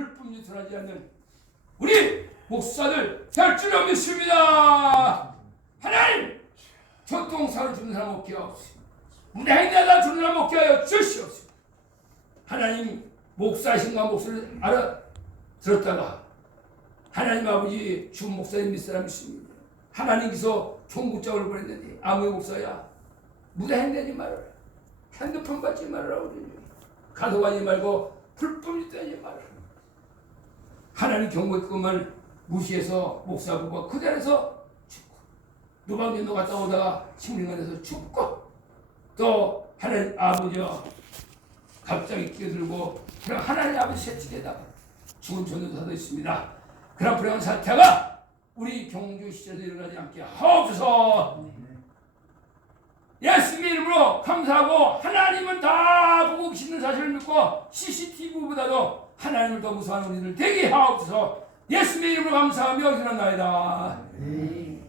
불법 유턴하지 않는 우리 목사들 될 줄을 믿습니다. 하나님 교통사로 주는 사람 없게 하옵시고 무대행자가 주는 사람 없게 하여 주시옵시고 하나님 목사신과 목소리를 알아 들었다가 하나님 아버지 주 목사님 밑사람 있습니다. 하나님께서 총국장을 보냈는데 아무의 목사야 무대행되지 말아라. 핸드폰 받지 말아라 그러니 가도하지 말고 불법 유턴하지 말아라. 하나님 경고했건만 무시해서 목사부가 그 자리에서 죽고 노방전도 갔다 오다가 식민관에서 죽고 또 하나님 아버지와 갑자기 끼어들고 그럼 하나님 아버지 새치게다가 죽은 전도사도 있습니다. 그런 불행한 사태가 우리 경주 시절에 일어나지 않게 하옵소서 예수님의 이름으로 감사하고 하나님은 다 보고 계시는 사실을 믿고 CCTV보다도 하나님을 더 무서워하는 우리들 되게 하옵소서 예수님의 이름으로 감사하며 기도합니다. 네.